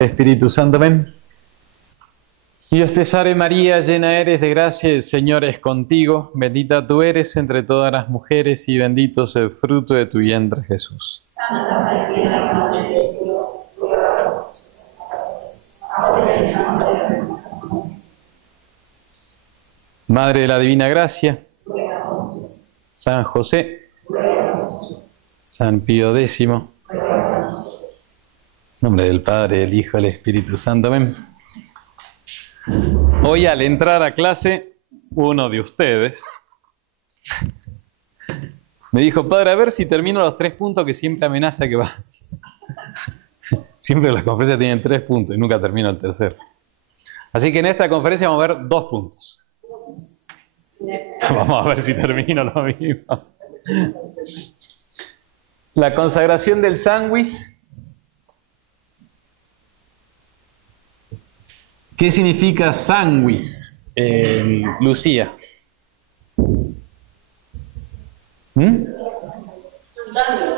Espíritu Santo, ven. Dios te salve María, llena eres de gracia, el Señor es contigo. Bendita tú eres entre todas las mujeres y bendito es el fruto de tu vientre, Jesús. Santa María, Madre de Dios, ruega por nosotros, ahora y en la hora de nuestra muerte. Madre de la Divina Gracia, Ruega por nosotros, San José, ruega por nosotros, San Pío X, ruega por nosotros. en nombre del Padre, del Hijo y del Espíritu Santo, amén. Hoy al entrar a clase, uno de ustedes me dijo, padre, a ver si termino los 3 puntos que siempre amenaza que va. Siempre las conferencias tienen 3 puntos y nunca termino el tercero. Así que en esta conferencia vamos a ver 2 puntos. Vamos a ver si termino lo mismo. La consagración del sándwich. ¿Qué significa sándwich, Lucía?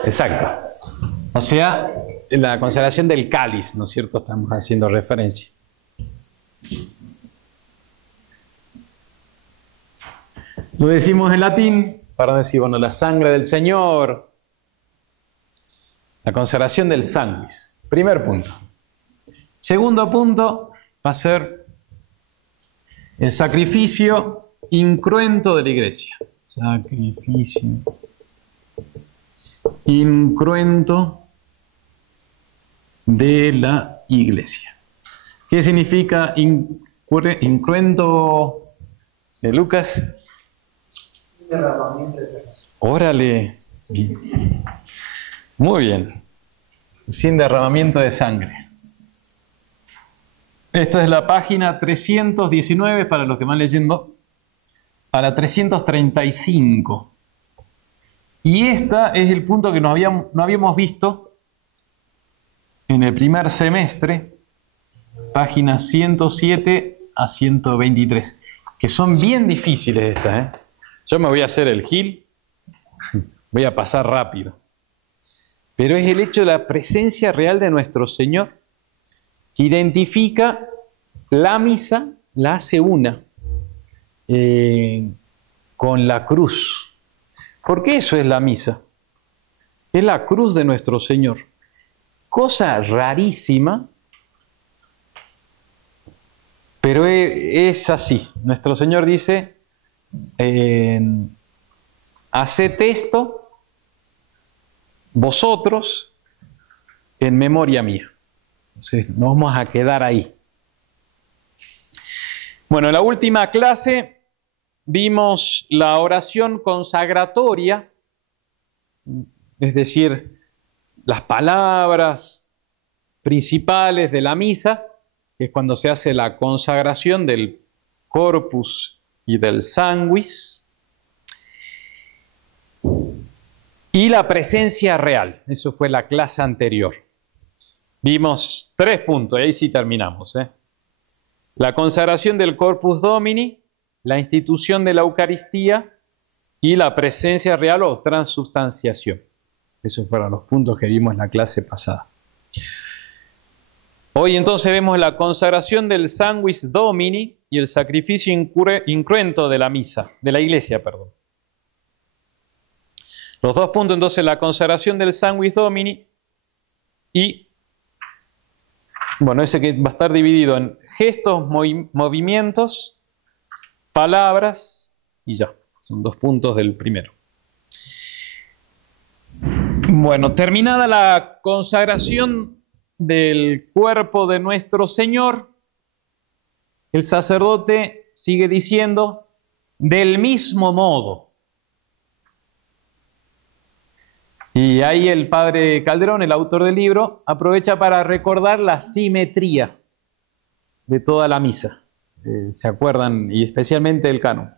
Exacto. O sea, la consagración del cáliz, ¿no es cierto? Estamos haciendo referencia. Lo decimos en latín, para decir, bueno, la sangre del Señor. La consagración del sándwich. Primer punto. Segundo punto va a ser el sacrificio incruento de la iglesia. Sacrificio incruento de la iglesia. ¿Qué significa incruento de Lucas? Órale. Muy bien. Sin derramamiento de sangre. Esto es la página 319, para los que van leyendo, a la 335. Y este es el punto que no habíamos visto en el primer semestre, páginas 107 a 123, que son bien difíciles estas, ¿eh? Yo me voy a hacer el gil, voy a pasar rápido. Pero es el hecho de la presencia real de nuestro Señor, que identifica la misa, la hace una con la cruz. ¿Por qué eso es la misa? Es la cruz de nuestro Señor. Cosa rarísima, pero es así. Nuestro Señor dice, haced esto vosotros en memoria mía. Entonces, nos vamos a quedar ahí. Bueno, en la última clase vimos la oración consagratoria, es decir, las palabras principales de la misa, que es cuando se hace la consagración del corpus y del sanguis, y la presencia real. Eso fue la clase anterior. Vimos 3 puntos, y ahí sí terminamos. La consagración del Corpus Domini, la institución de la Eucaristía y la presencia real o transubstanciación. Esos fueron los puntos que vimos en la clase pasada. Hoy entonces vemos la consagración del Sanguis Domini y el sacrificio incruento de la misa, de la iglesia, perdón. Los 2 puntos entonces, la consagración del Sanguis Domini y, bueno, ese que va a estar dividido en gestos, movimientos, palabras y ya. Son 2 puntos del primero. Bueno, terminada la consagración del cuerpo de nuestro Señor, el sacerdote sigue diciendo, del mismo modo. Y ahí el padre Calderón, el autor del libro, aprovecha para recordar la simetría de toda la misa. ¿Se acuerdan? Y especialmente el canon.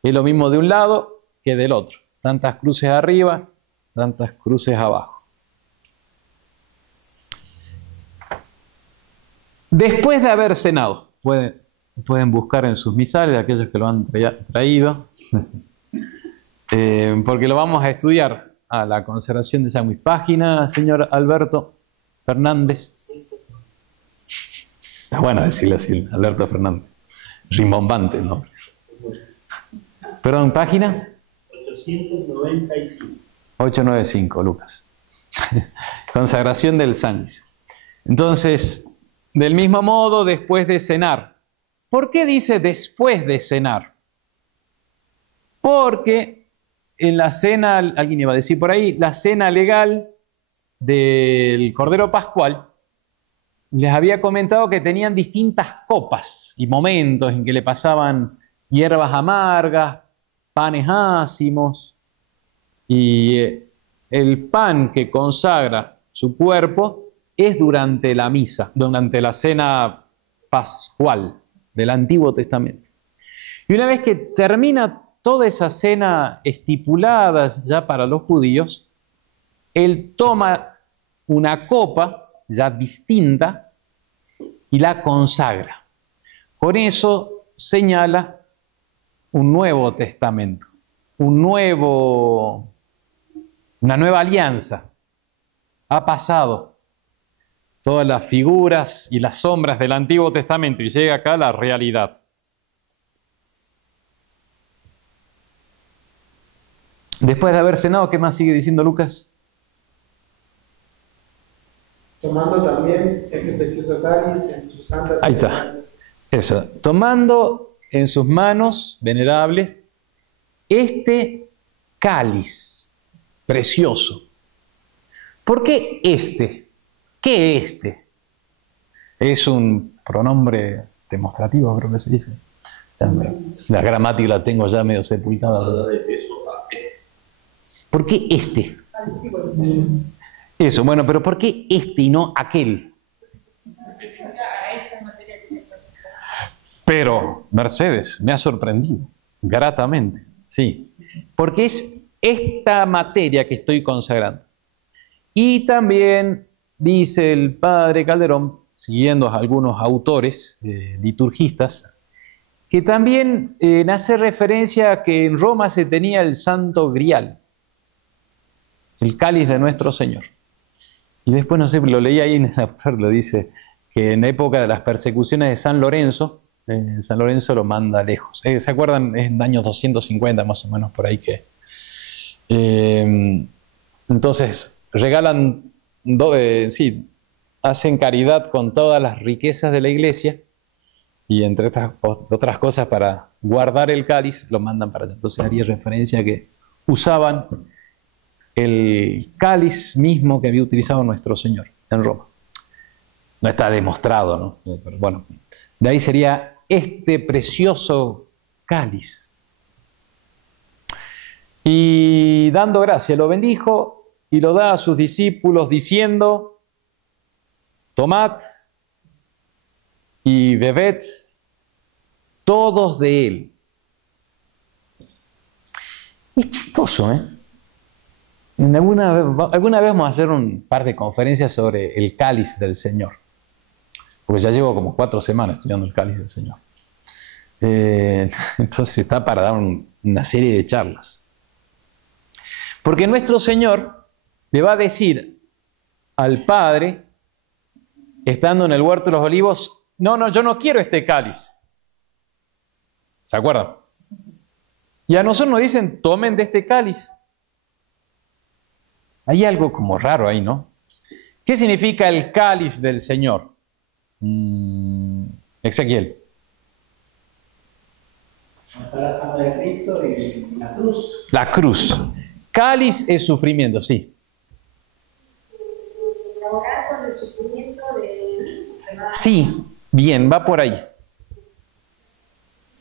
Es lo mismo de un lado que del otro. Tantas cruces arriba, tantas cruces abajo. Después de haber cenado, pueden buscar en sus misales, aquellos que lo han traído, porque lo vamos a estudiar a la consagración de San Luis. Página, señor Alberto Fernández. Está bueno decirle así, Alberto Fernández. Rimbombante el nombre. Perdón, página. 895. 895, Lucas. Consagración del Sanguis. Entonces, del mismo modo, después de cenar. ¿Por qué dice después de cenar? Porque en la cena, alguien iba a decir por ahí, la cena legal del Cordero Pascual, les había comentado que tenían distintas copas y momentos en que le pasaban hierbas amargas, panes ácimos, y el pan que consagra su cuerpo es durante la misa, durante la cena pascual del Antiguo Testamento. Y una vez que termina toda esa cena estipulada ya para los judíos, él toma una copa ya distinta y la consagra. Con eso señala un nuevo testamento, una nueva alianza. Ha pasado todas las figuras y las sombras del Antiguo Testamento y llega acá la realidad. Después de haber cenado, ¿qué más sigue diciendo Lucas? Tomando también este precioso cáliz en sus santas. Ahí está. Eso. Tomando en sus manos venerables este cáliz precioso. ¿Por qué este? ¿Qué este? Es un pronombre demostrativo, creo que se dice. La gramática la tengo ya medio sepultada. ¿Por qué este? Eso, bueno, pero ¿por qué este y no aquel? Pero, Mercedes, me ha sorprendido, gratamente, sí. Porque es esta materia que estoy consagrando. Y también dice el padre Calderón, siguiendo a algunos autores liturgistas, que también hace referencia a que en Roma se tenía el Santo Grial, el cáliz de nuestro Señor. Y después, no sé, lo leí ahí en el autor, lo dice, que en época de las persecuciones de San Lorenzo lo manda lejos. ¿Se acuerdan? Es en el año 250 más o menos por ahí que... entonces, regalan, hacen caridad con todas las riquezas de la iglesia y entre otras cosas para guardar el cáliz lo mandan para allá. Entonces haría referencia a que usaban el cáliz mismo que había utilizado nuestro Señor en Roma. No está demostrado, ¿no? Pero bueno, de ahí sería este precioso cáliz. Y dando gracia, lo bendijo y lo da a sus discípulos diciendo: tomad y bebed todos de él. Es chistoso, ¿eh? Alguna vez vamos a hacer un par de conferencias sobre el cáliz del Señor. Porque ya llevo como 4 semanas estudiando el cáliz del Señor. Entonces está para dar una serie de charlas. Porque nuestro Señor le va a decir al Padre, estando en el huerto de los olivos: no, yo no quiero este cáliz. ¿Se acuerdan? Y a nosotros nos dicen: tomen de este cáliz. Hay algo como raro ahí, ¿no? ¿Qué significa el cáliz del Señor? Ezequiel. Está la sangre de Cristo y la cruz. La cruz. Cáliz es sufrimiento, sí. Orar con el sufrimiento de... Sí, bien, va por ahí.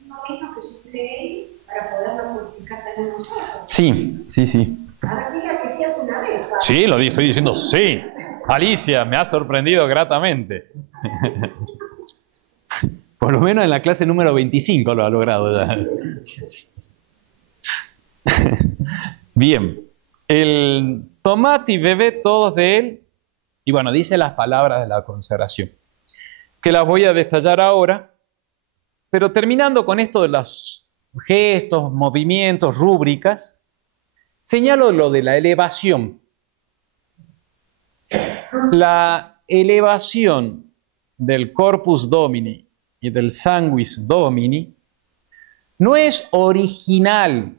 Lo mismo que sufre él para poderlo purificar también nosotros. Sí. A ver, diga que sí alguna vez. Padre. Sí, estoy diciendo sí. Alicia, me ha sorprendido gratamente. Por lo menos en la clase número 25 lo ha logrado ya. Bien. El tomad y bebed todos de él. Y bueno, dice las palabras de la consagración, que las voy a detallar ahora. Pero terminando con esto de los gestos, movimientos, rúbricas, señalo lo de la elevación. La elevación del Corpus Domini y del Sanguis Domini no es original.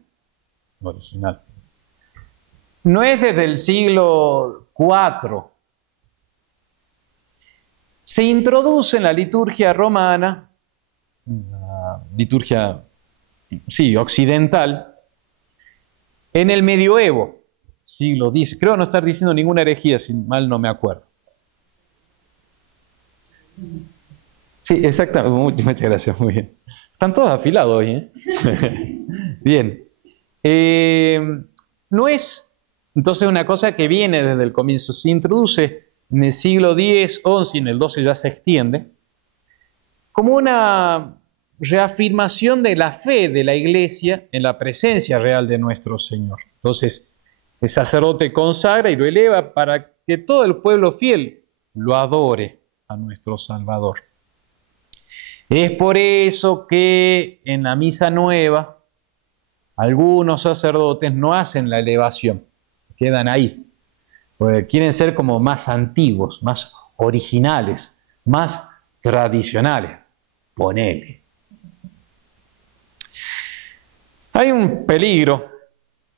No es desde el siglo IV. Se introduce en la liturgia romana, la liturgia, sí, occidental, en el medioevo, siglo X. Creo no estar diciendo ninguna herejía, si mal no me acuerdo. Sí, exactamente. Muchas gracias, muy bien. Están todos afilados hoy, ¿eh? Bien. No es, entonces, una cosa que viene desde el comienzo. Se introduce en el siglo X, XI y en el XII ya se extiende, como una reafirmación de la fe de la Iglesia en la presencia real de nuestro Señor. Entonces, el sacerdote consagra y lo eleva para que todo el pueblo fiel lo adore a nuestro Salvador. Es por eso que en la misa nueva algunos sacerdotes no hacen la elevación, quedan ahí, porque quieren ser como más antiguos, más originales, más tradicionales. Ponele. Hay un peligro,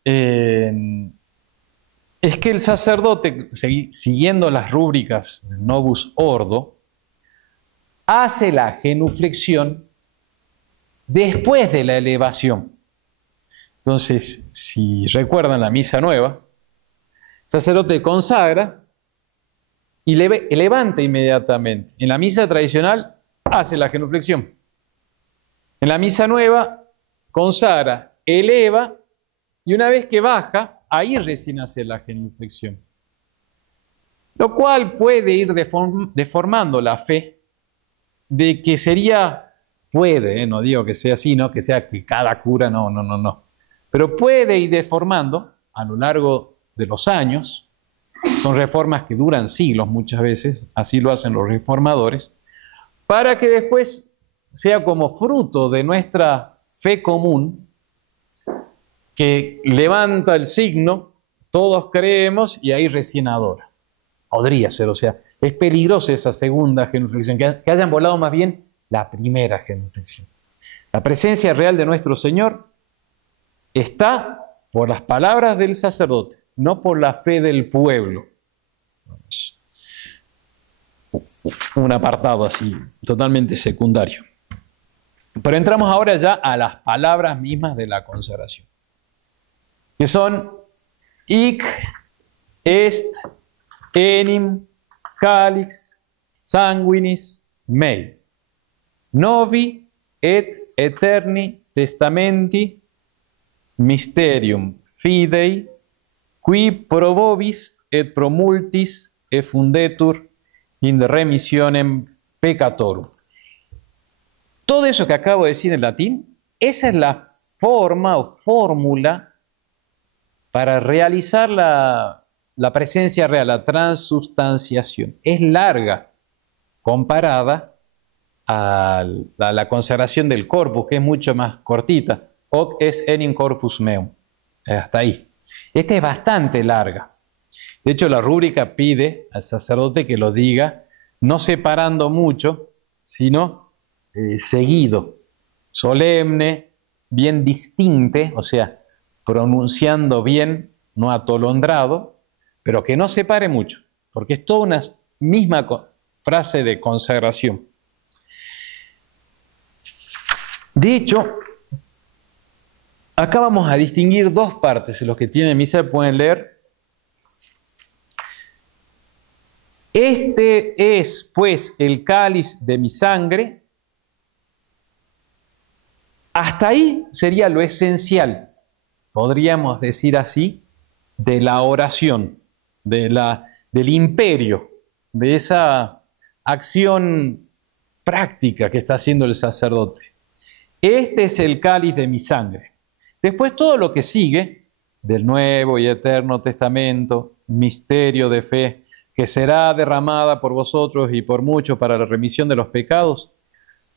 es que el sacerdote, siguiendo las rúbricas del Novus Ordo, hace la genuflexión después de la elevación. Entonces, si recuerdan la misa nueva, el sacerdote consagra y levanta inmediatamente. En la misa tradicional hace la genuflexión. En la misa nueva consagra, eleva y una vez que baja, ahí recién hace la genuflexión. Lo cual puede ir deformando la fe de que puede, no digo que sea así, no que sea que cada cura, no. Pero puede ir deformando a lo largo de los años. Son reformas que duran siglos muchas veces, así lo hacen los reformadores, para que después sea como fruto de nuestra fe común, que levanta el signo, todos creemos y ahí recién adora. Podría ser, o sea, es peligrosa esa segunda genuflexión, que hayan volado más bien la primera genuflexión. La presencia real de nuestro Señor está por las palabras del sacerdote, no por la fe del pueblo. Un apartado así, totalmente secundario. Pero entramos ahora ya a las palabras mismas de la consagración, que son hic est enim calix sanguinis mei, novi et eterni testamenti mysterium fidei, qui pro vobis et pro multis effundetur in remissionem peccatorum. Todo eso que acabo de decir en latín, esa es la forma o fórmula para realizar la presencia real, la transubstanciación. Es larga comparada a la consagración del corpus, que es mucho más cortita. Hoc est enim corpus meum. Hasta ahí. Esta es bastante larga. De hecho, la rúbrica pide al sacerdote que lo diga, no separando mucho, sino seguido, solemne, bien distinte, o sea, pronunciando bien, no atolondrado, pero que no separe mucho, porque es toda una misma frase de consagración. De hecho, acá vamos a distinguir dos partes. Los que tienen misa pueden leer. Este es, pues, el cáliz de mi sangre. Hasta ahí sería lo esencial, podríamos decir así, de la oración, del imperio, de esa acción práctica que está haciendo el sacerdote. Este es el cáliz de mi sangre. Después todo lo que sigue, del Nuevo y Eterno Testamento, misterio de fe, que será derramada por vosotros y por muchos para la remisión de los pecados,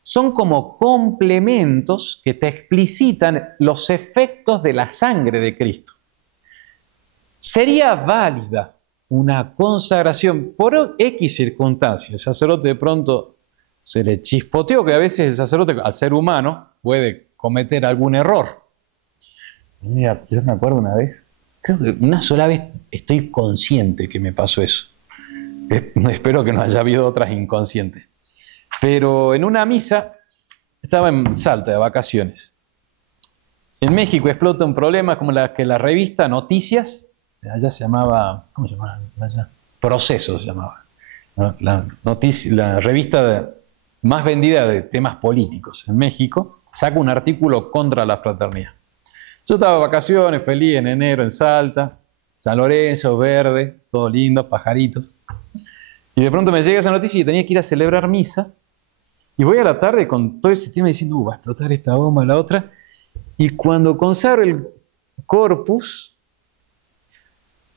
son como complementos que te explicitan los efectos de la sangre de Cristo. Sería válida una consagración por X circunstancias. El sacerdote de pronto se le chispoteó que a veces el sacerdote, al ser humano, puede cometer algún error. Mira, yo me acuerdo una vez, creo que una sola vez estoy consciente que me pasó eso. Espero que no haya habido otras inconscientes. Pero en una misa, estaba en Salta de vacaciones. En México explota un problema como que la revista Noticias, allá se llamaba, ¿cómo se llamaba? Allá? Proceso se llamaba. La revista más vendida de temas políticos en México, saca un artículo contra la fraternidad. Yo estaba de vacaciones, feliz, en enero, en Salta, San Lorenzo, verde, todo lindo, pajaritos. Y de pronto me llega esa noticia y tenía que ir a celebrar misa. Y voy a la tarde con todo ese tema diciendo, va a explotar esta bomba, la otra. Y cuando consagro el corpus,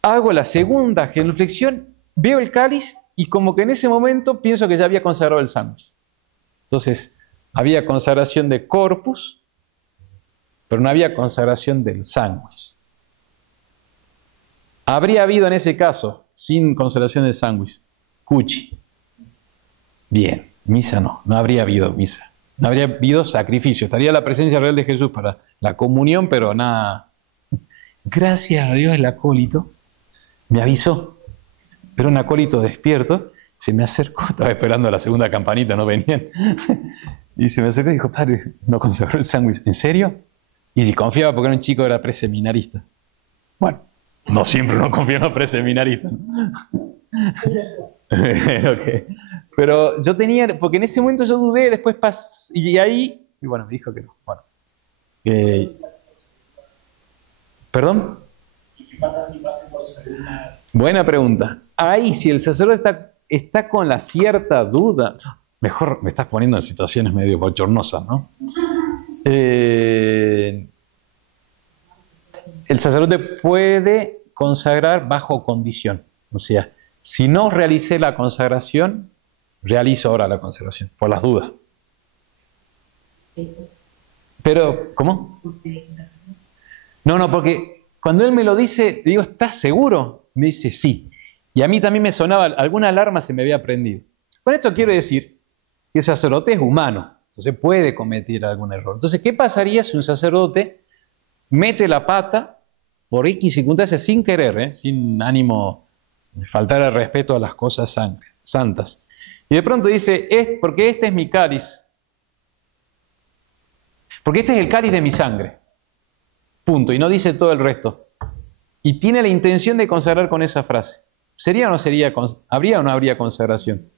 hago la segunda genuflexión, veo el cáliz y como que en ese momento pienso que ya había consagrado el sanguis. Entonces, había consagración de corpus, pero no había consagración del sanguis. Habría habido en ese caso, sin consagración del sanguis, cuchi. Bien, misa no habría habido misa. No habría habido sacrificio. Estaría la presencia real de Jesús para la comunión, pero nada. Gracias a Dios el acólito me avisó. Era un acólito despierto, se me acercó, estaba esperando la segunda campanita, no venían. Y se me acercó y dijo, padre, no consagró el sándwich. ¿En serio? Y confiaba porque era un chico, era preseminarista. Bueno, no siempre uno confía en los preseminaristas. Okay. Pero yo tenía, porque en ese momento yo dudé, después y ahí, y bueno, me dijo que no. Bueno. ¿Perdón? ¿Qué pasa si pasan por segunda? Buena pregunta. Ahí, si el sacerdote está con la cierta duda, mejor me estás poniendo en situaciones medio bochornosas, ¿no? El sacerdote puede consagrar bajo condición. O sea, si no realicé la consagración, realizo ahora la consagración, por las dudas. Pero, ¿cómo? No, porque cuando él me lo dice, le digo, ¿estás seguro? Me dice, sí. Y a mí también me sonaba, alguna alarma se me había prendido. Con esto quiero decir que el sacerdote es humano, entonces puede cometer algún error. Entonces, ¿qué pasaría si un sacerdote mete la pata por X circunstancias sin querer, sin ánimo de faltar al respeto a las cosas santas? Y de pronto dice, porque este es mi cáliz, porque este es el cáliz de mi sangre. Punto. Y no dice todo el resto. Y tiene la intención de consagrar con esa frase. ¿Sería o no sería, habría o no habría consagración?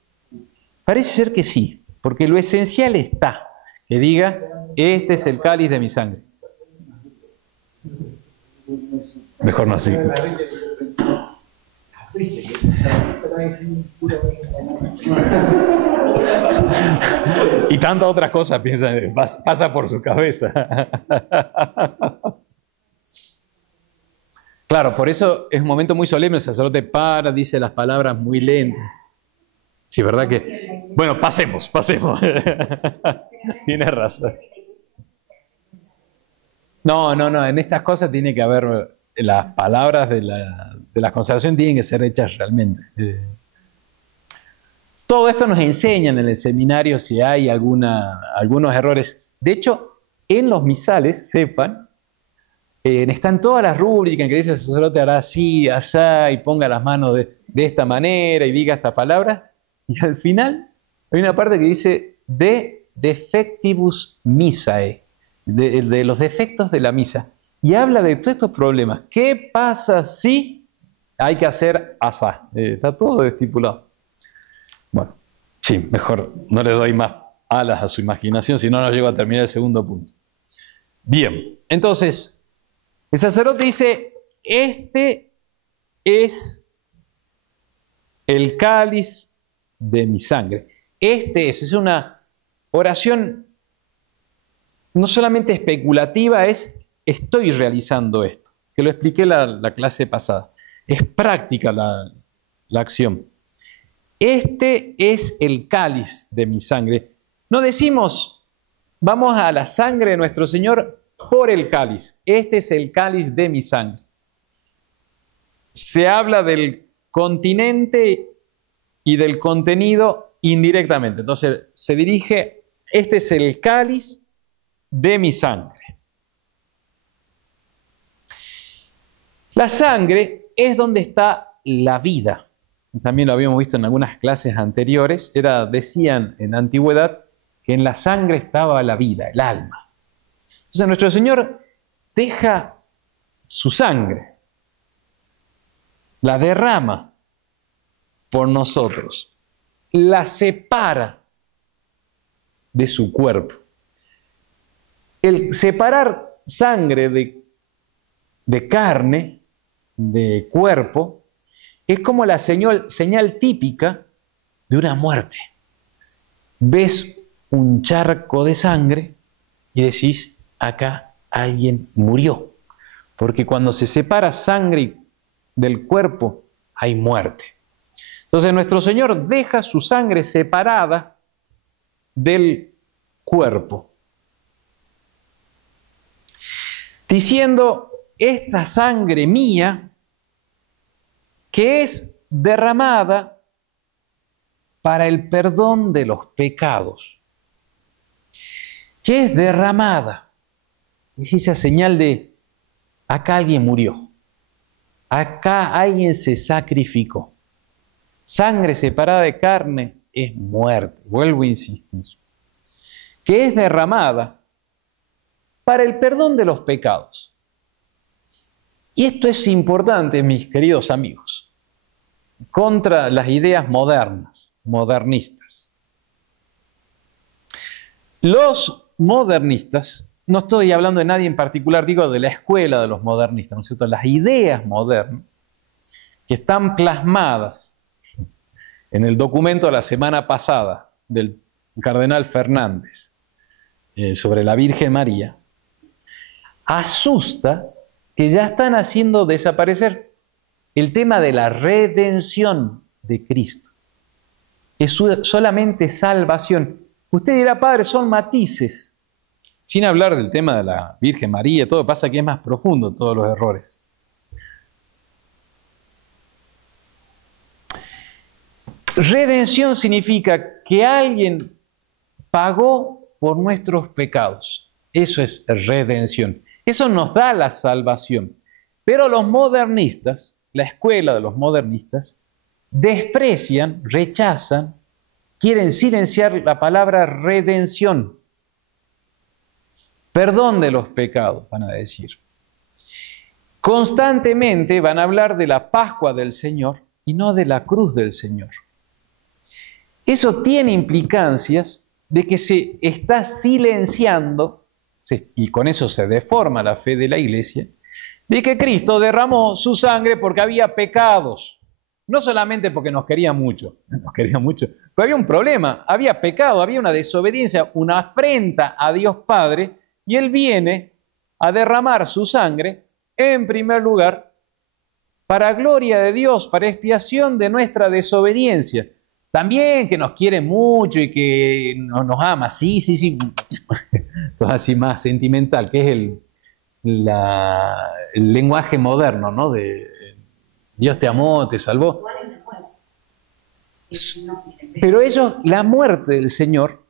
Parece ser que sí, porque lo esencial está, que diga, este es el cáliz de mi sangre. Mejor no así. Y tantas otras cosas pasa por su cabeza. Claro, por eso es un momento muy solemne, el sacerdote para, dice las palabras muy lentas. Sí, ¿verdad que? Bueno, pasemos. Tienes razón. No, en estas cosas tiene que haber, las palabras de la consagración tienen que ser hechas realmente. Todo esto nos enseñan en el seminario si hay algunos errores. De hecho, en los misales, sepan, están todas las rúbricas en que dice el sacerdote hará así, asá, y ponga las manos de esta manera y diga esta palabra. Y al final hay una parte que dice de defectibus missae, de los defectos de la misa. Y habla de todos estos problemas. ¿Qué pasa si hay que hacer asá? Está todo estipulado. Bueno, sí, mejor no le doy más alas a su imaginación, si no, no llego a terminar el segundo punto. Bien, entonces, el sacerdote dice, este es el cáliz de mi sangre. Es una oración no solamente especulativa, estoy realizando esto, que lo expliqué la clase pasada. Es práctica la acción. Este es el cáliz de mi sangre. No decimos, vamos a la sangre de nuestro Señor por el cáliz. Este es el cáliz de mi sangre. Se habla del continente y del contenido indirectamente. Entonces se dirige, este es el cáliz de mi sangre. La sangre es donde está la vida. También lo habíamos visto en algunas clases anteriores. Decían en la antigüedad que en la sangre estaba la vida, el alma. Entonces nuestro Señor deja su sangre, la derrama por nosotros, la separa de su cuerpo. El separar sangre de carne, de cuerpo, es como la señal típica de una muerte. Ves un charco de sangre y decís, acá alguien murió. Porque cuando se separa sangre del cuerpo, hay muerte. Entonces nuestro Señor deja su sangre separada del cuerpo, diciendo, esta sangre mía, que es derramada para el perdón de los pecados. ¿Qué es derramada? Es esa señal de, acá alguien murió, acá alguien se sacrificó. Sangre separada de carne es muerte, vuelvo a insistir. Que es derramada para el perdón de los pecados. Y esto es importante, mis queridos amigos, contra las ideas modernas, modernistas. Los modernistas, no estoy hablando de nadie en particular, digo de la escuela de los modernistas, ¿no es cierto? Las ideas modernas que están plasmadas en el documento de la semana pasada del cardenal Fernández sobre la Virgen María, asusta que ya están haciendo desaparecer el tema de la redención de Cristo. Es solamente salvación. Usted dirá, padre, son matices. Sin hablar del tema de la Virgen María, todo pasa que es más profundo todos los errores. Redención significa que alguien pagó por nuestros pecados. Eso es redención. Eso nos da la salvación. Pero los modernistas, la escuela de los modernistas, desprecian, rechazan, quieren silenciar la palabra redención. Perdón de los pecados, van a decir. Constantemente van a hablar de la Pascua del Señor y no de la cruz del Señor. Eso tiene implicancias de que se está silenciando, y con eso se deforma la fe de la Iglesia, de que Cristo derramó su sangre porque había pecados. No solamente porque nos quería mucho, pero había un problema, había pecado, había una desobediencia, una afrenta a Dios Padre, y Él viene a derramar su sangre, en primer lugar, para gloria de Dios, para expiación de nuestra desobediencia. También que nos quiere mucho y que nos ama, sí. Todo así más sentimental, que es el lenguaje moderno, ¿no? De Dios te amó, te salvó. Pero la muerte del Señor,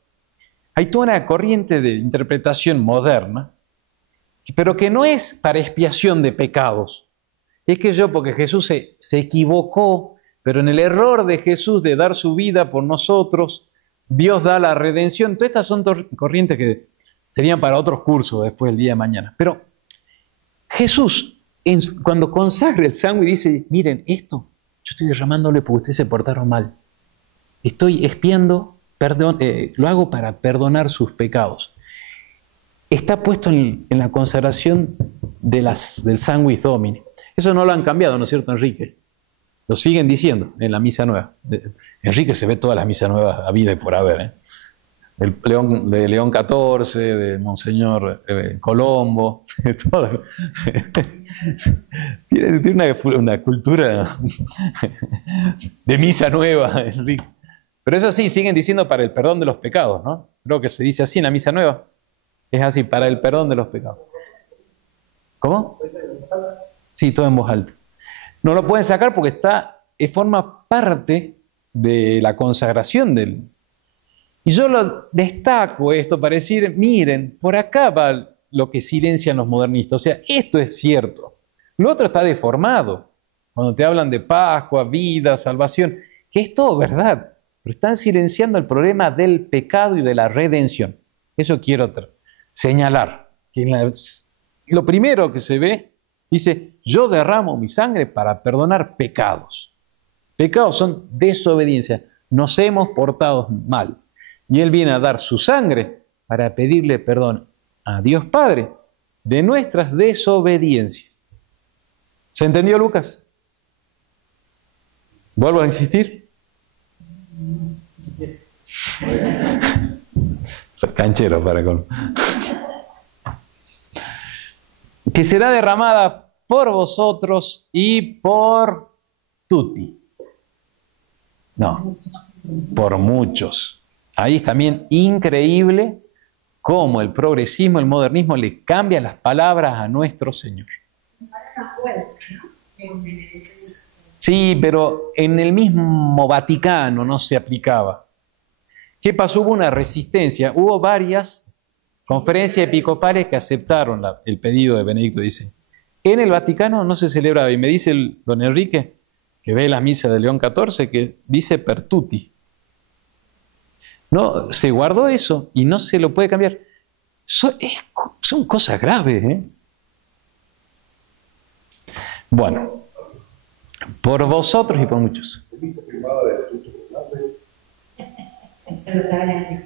hay toda una corriente de interpretación moderna, pero que no es para expiación de pecados. Es que porque Jesús se equivocó, pero en el error de Jesús de dar su vida por nosotros, Dios da la redención. Todas estas son corrientes que serían para otros cursos después del día de mañana. Pero Jesús, cuando consagra el sangre, dice, miren, esto yo estoy derramándole porque ustedes se portaron mal. Estoy expiando, lo hago para perdonar sus pecados. Está puesto en la consagración del Sanguis Domini. Eso no lo han cambiado, ¿no es cierto, Enrique? Lo siguen diciendo en la misa nueva. Enrique se ve todas las misas nuevas a vida y por haber, ¿eh? De León XIV, de Monseñor Colombo, de todo. Tiene una cultura de misa nueva, Enrique. Pero eso sí, siguen diciendo para el perdón de los pecados, ¿no? Creo que se dice así en la misa nueva. Es así, para el perdón de los pecados. ¿Cómo? Sí, todo en voz alta. No lo pueden sacar porque forma parte de la consagración del... Y yo lo destaco esto para decir, miren, por acá va lo que silencian los modernistas. O sea, esto es cierto. Lo otro está deformado. Cuando te hablan de Pascua, vida, salvación, que es todo verdad. Pero están silenciando el problema del pecado y de la redención. Eso quiero señalar. Que lo primero que se ve, dice, yo derramo mi sangre para perdonar pecados. Pecados son desobediencia. Nos hemos portado mal. Y Él viene a dar su sangre para pedirle perdón a Dios Padre de nuestras desobediencias. ¿Se entendió, Lucas? ¿Vuelvo a insistir? Canchero para con... Que será derramada por vosotros y por tutti. No, por muchos. Ahí es también increíble cómo el progresismo, el modernismo le cambia las palabras a nuestro Señor. Sí, pero en el mismo Vaticano no se aplicaba. ¿Qué pasó? Hubo una resistencia. Hubo varias conferencias episcopales que aceptaron el pedido de Benedicto XVI. En el Vaticano no se celebraba. Y me dice el don Enrique, que ve la misa de León XIV, que dice per tutti. No, se guardó eso y no se lo puede cambiar. Son cosas graves, ¿eh? Bueno, por vosotros y por muchos.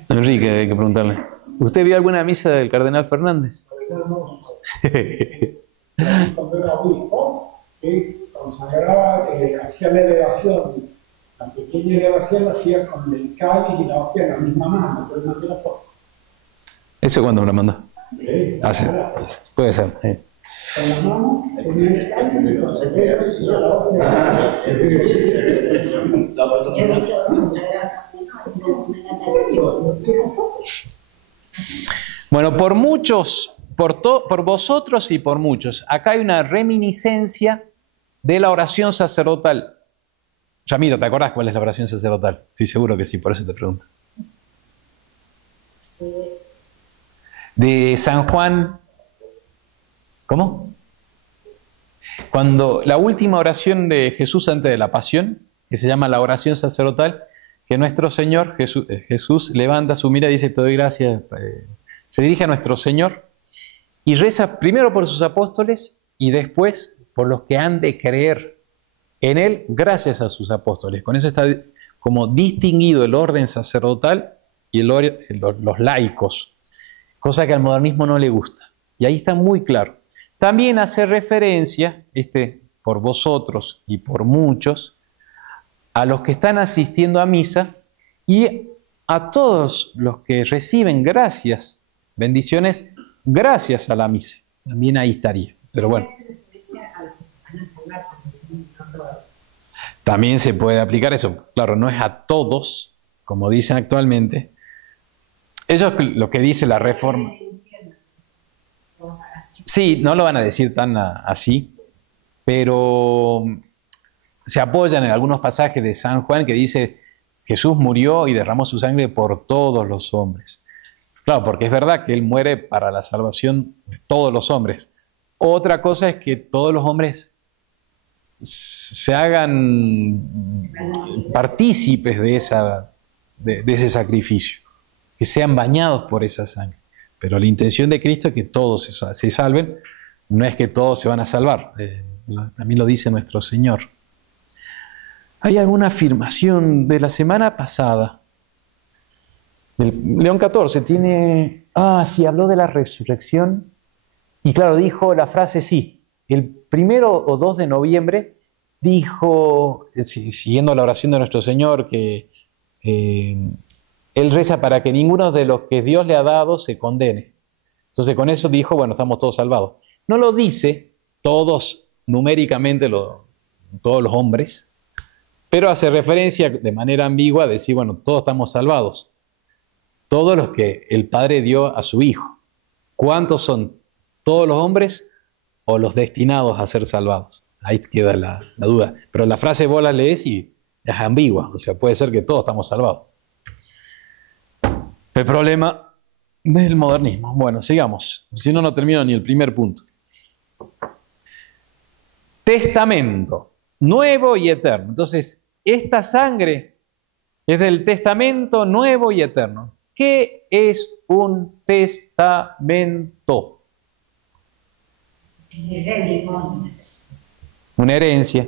Enrique, hay que preguntarle. ¿Usted vio alguna misa del cardenal Fernández? Cuando era obispo, que consagraba, hacía la elevación. La pequeña elevación la hacía con el cáliz y la hostia en la misma mano, pero no tiene foto. ¿Eso cuándo me lo mandó? Sí, Puede ser. Con la mano, tenía el cáliz y con el y la hostia. Bueno, por muchos, por vosotros y por muchos. Acá hay una reminiscencia de la oración sacerdotal. Ramiro, ¿te acordás cuál es la oración sacerdotal? Estoy seguro que sí, por eso te pregunto. Sí. De San Juan. ¿Cómo? Cuando la última oración de Jesús antes de la pasión, que se llama la oración sacerdotal, que nuestro Señor, Jesús levanta su mirada y dice, te doy gracias. Se dirige a nuestro Señor y reza primero por sus apóstoles y después por los que han de creer en Él gracias a sus apóstoles. Con eso está como distinguido el orden sacerdotal y los laicos, cosa que al modernismo no le gusta. Y ahí está muy claro. También hace referencia, por vosotros y por muchos, a los que están asistiendo a misa y a todos los que reciben gracias, bendiciones, gracias a la misa. También ahí estaría. Pero bueno. También se puede aplicar eso. Claro, no es a todos, como dicen actualmente. Eso es lo que dice la Reforma. Sí, no lo van a decir tan así, pero se apoyan en algunos pasajes de San Juan que dice Jesús murió y derramó su sangre por todos los hombres. Claro, porque es verdad que Él muere para la salvación de todos los hombres. Otra cosa es que todos los hombres se hagan partícipes de ese sacrificio, que sean bañados por esa sangre. Pero la intención de Cristo es que todos se salven, no es que todos se van a salvar. También lo dice nuestro Señor. ¿Hay alguna afirmación de la semana pasada? León XIV tiene... sí, habló de la resurrección. Y claro, dijo la frase sí. El 1 o 2 de noviembre dijo, siguiendo la oración de nuestro Señor, que Él reza para que ninguno de los que Dios le ha dado se condene. Entonces con eso dijo, bueno, estamos todos salvados. No lo dice todos numéricamente, todos los hombres, pero hace referencia de manera ambigua a decir, bueno, todos estamos salvados. Todos los que el Padre dio a su Hijo. ¿Cuántos son? ¿Todos los hombres o los destinados a ser salvados? Ahí queda la duda. Pero la frase vos la lees y es ambigua, o sea, puede ser que todos estamos salvados. El problema del modernismo. Bueno, sigamos, si no, no termino ni el primer punto. Testamento, nuevo y eterno. Entonces, esta sangre es del testamento nuevo y eterno. ¿Qué es un testamento? Una herencia.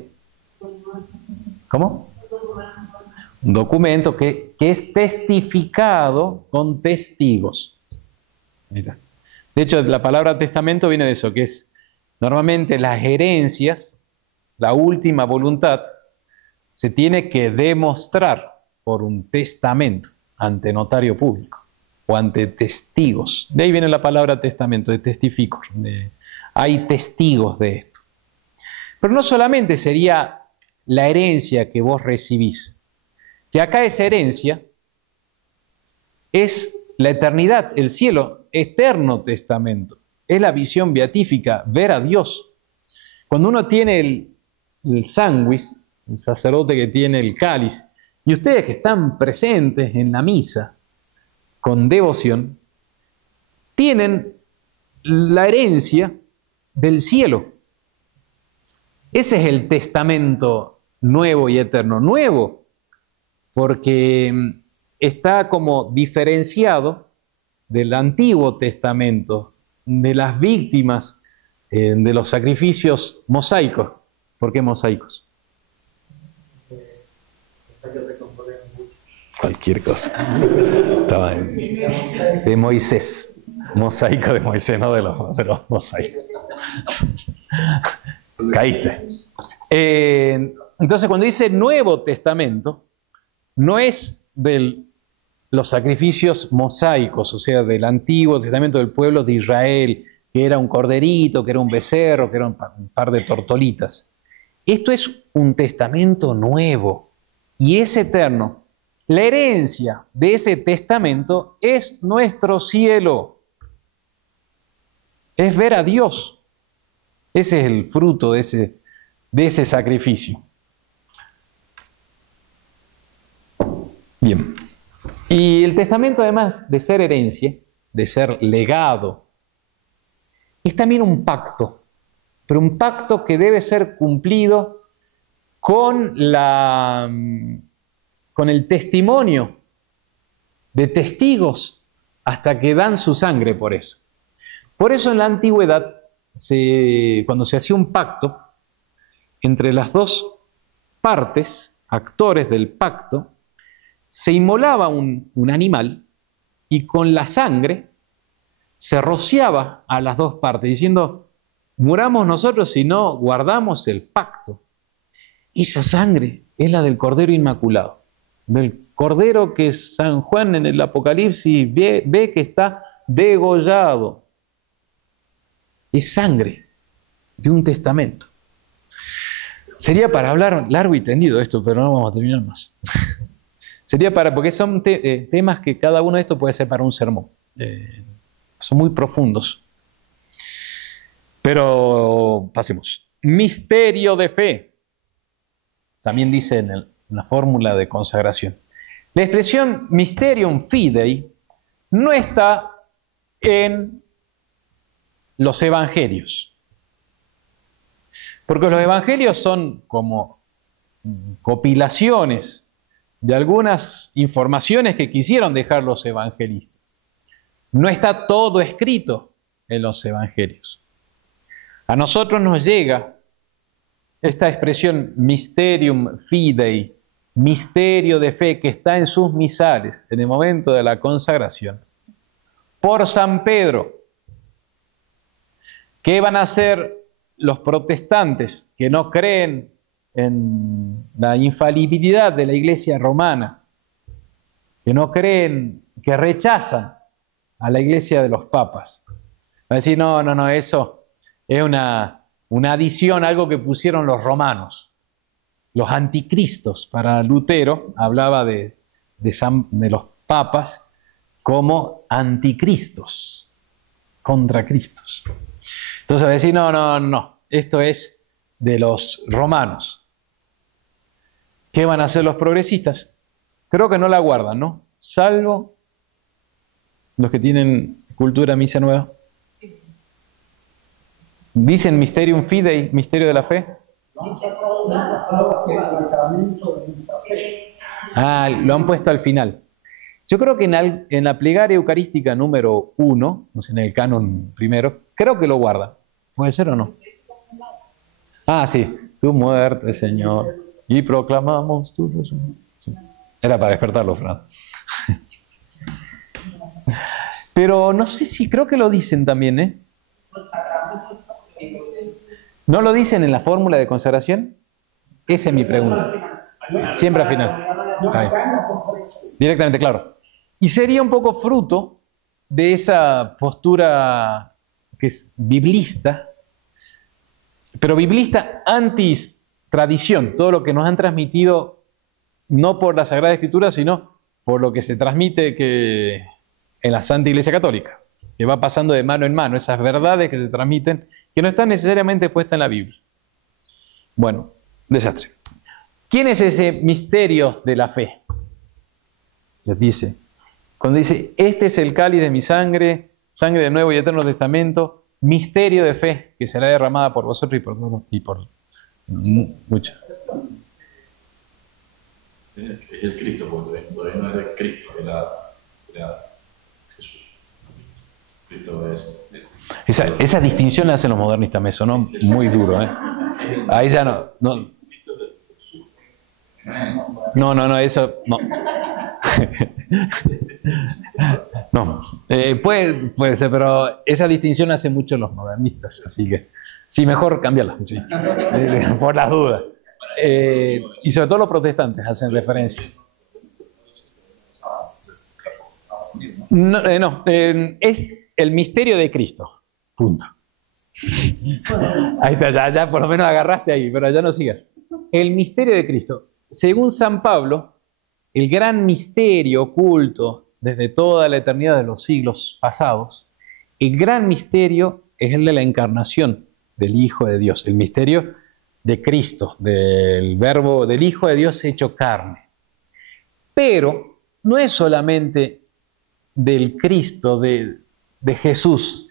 ¿Cómo? Un documento que es testificado con testigos. Mira. De hecho, la palabra testamento viene de eso, que es normalmente las herencias, la última voluntad, se tiene que demostrar por un testamento ante notario público o ante testigos. De ahí viene la palabra testamento, de testifico. Hay testigos de esto. Pero no solamente sería la herencia que vos recibís, que acá esa herencia es la eternidad, el cielo, eterno testamento. Es la visión beatífica, ver a Dios. Cuando uno tiene el sanguis, el sacerdote que tiene el cáliz, y ustedes que están presentes en la misa con devoción, tienen la herencia del cielo. Ese es el testamento nuevo y eterno. Nuevo, porque está como diferenciado del Antiguo Testamento, de las víctimas, de los sacrificios mosaicos. ¿Por qué mosaicos? Cualquier cosa. Estaba de Moisés. Mosaico de Moisés, no de los mosaicos. Caíste. Entonces, cuando dice Nuevo Testamento, no es de los sacrificios mosaicos, o sea, del Antiguo Testamento del pueblo de Israel, que era un corderito, que era un becerro, que era un par de tortolitas. Esto es un testamento nuevo y es eterno. La herencia de ese testamento es nuestro cielo. Es ver a Dios. Ese es el fruto de ese sacrificio. Bien. Y el testamento, además de ser herencia, de ser legado, es también un pacto, pero un pacto que debe ser cumplido con el testimonio de testigos hasta que dan su sangre por eso. Por eso en la antigüedad, cuando se hacía un pacto entre las dos partes, actores del pacto, se inmolaba un animal y con la sangre se rociaba a las dos partes, diciendo, muramos nosotros si no guardamos el pacto. Esa sangre es la del Cordero Inmaculado, del Cordero que San Juan en el Apocalipsis ve que está degollado. Es sangre de un testamento. Sería para hablar largo y tendido esto, pero no vamos a terminar más. Sería porque son temas que cada uno de estos puede ser para un sermón. Son muy profundos. Pero pasemos. Misterio de fe. También dice en la fórmula de consagración. La expresión mysterium fidei no está en los evangelios. Porque los evangelios son como compilaciones de algunas informaciones que quisieron dejar los evangelistas. No está todo escrito en los evangelios. A nosotros nos llega esta expresión mysterium fidei, misterio de fe, que está en sus misales en el momento de la consagración, por San Pedro. ¿Qué van a hacer los protestantes que no creen en la infalibilidad de la Iglesia romana, que no creen, que rechazan a la Iglesia de los papas? Va a decir, no, eso es una adición, algo que pusieron los romanos. Los anticristos, para Lutero, hablaba de los papas como anticristos, contra Cristos. Entonces va a decir, no, esto es de los romanos. ¿Qué van a hacer los progresistas? Creo que no la guardan, ¿no? Salvo los que tienen cultura misa nueva. ¿Dicen Mysterium Fidei, misterio de la fe? Ah, lo han puesto al final. Yo creo que en la plegaria eucarística número 1, no sé, en el canon primero, creo que lo guarda. ¿Puede ser o no? Ah, sí. Tu muerte, Señor, y proclamamos tu resurrección. Sí. Era para despertarlo, Fran. Pero no sé si, creo que lo dicen también, ¿eh? ¿No lo dicen en la fórmula de consagración? Esa es mi pregunta. Siempre al final. Ahí. Directamente, claro. Y sería un poco fruto de esa postura que es biblista, pero biblista anti-tradición, todo lo que nos han transmitido no por la Sagrada Escritura, sino por lo que se transmite que en la Santa Iglesia Católica, que va pasando de mano en mano, esas verdades que se transmiten, que no están necesariamente puestas en la Biblia. Bueno, desastre. ¿Quién es ese misterio de la fe? Les dice, cuando dice, este es el cáliz de mi sangre, sangre del Nuevo y Eterno Testamento, misterio de fe, que será derramada por vosotros y por muchos. Es el Cristo, porque todavía no era Cristo, era Jesús. Cristo es... Esa distinción la hacen los modernistas, me sonó muy duro, ¿eh? Ahí ya no. No, eso no. No, puede ser, pero esa distinción hace mucho los modernistas, así que sí, mejor cambiarla, sí. Por las dudas. Y sobre todo los protestantes hacen referencia. No, es el misterio de Cristo, punto. Ahí está, ya por lo menos agarraste ahí, pero ya no sigas. El misterio de Cristo. Según San Pablo, el gran misterio oculto desde toda la eternidad de los siglos pasados, el gran misterio es el de la encarnación del Hijo de Dios, el misterio de Cristo, del verbo del Hijo de Dios hecho carne. Pero no es solamente del Cristo, de Jesús,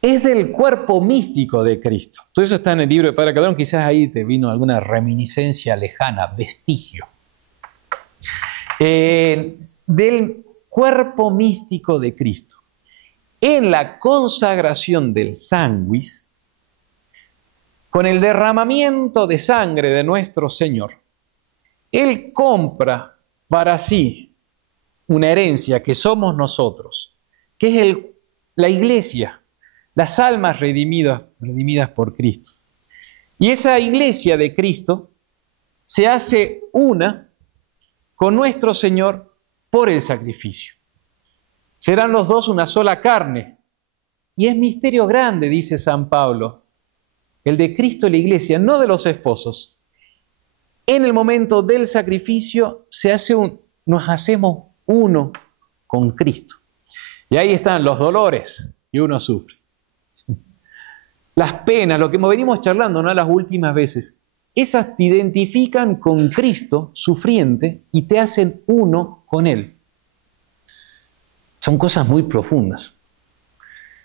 es del cuerpo místico de Cristo. Todo eso está en el libro de Padre Calderón, quizás ahí te vino alguna reminiscencia lejana, vestigio. Del cuerpo místico de Cristo. En la consagración del sanguis, con el derramamiento de sangre de nuestro Señor, Él compra para sí una herencia que somos nosotros, que es la iglesia, las almas redimidas por Cristo. Y esa iglesia de Cristo se hace una con nuestro Señor por el sacrificio. Serán los dos una sola carne. Y es misterio grande, dice San Pablo, el de Cristo y la iglesia, no de los esposos. En el momento del sacrificio nos hacemos uno con Cristo. Y ahí están los dolores que uno sufre. Las penas, lo que venimos charlando, ¿no? Las últimas veces, esas te identifican con Cristo sufriente y te hacen uno con Él. Son cosas muy profundas,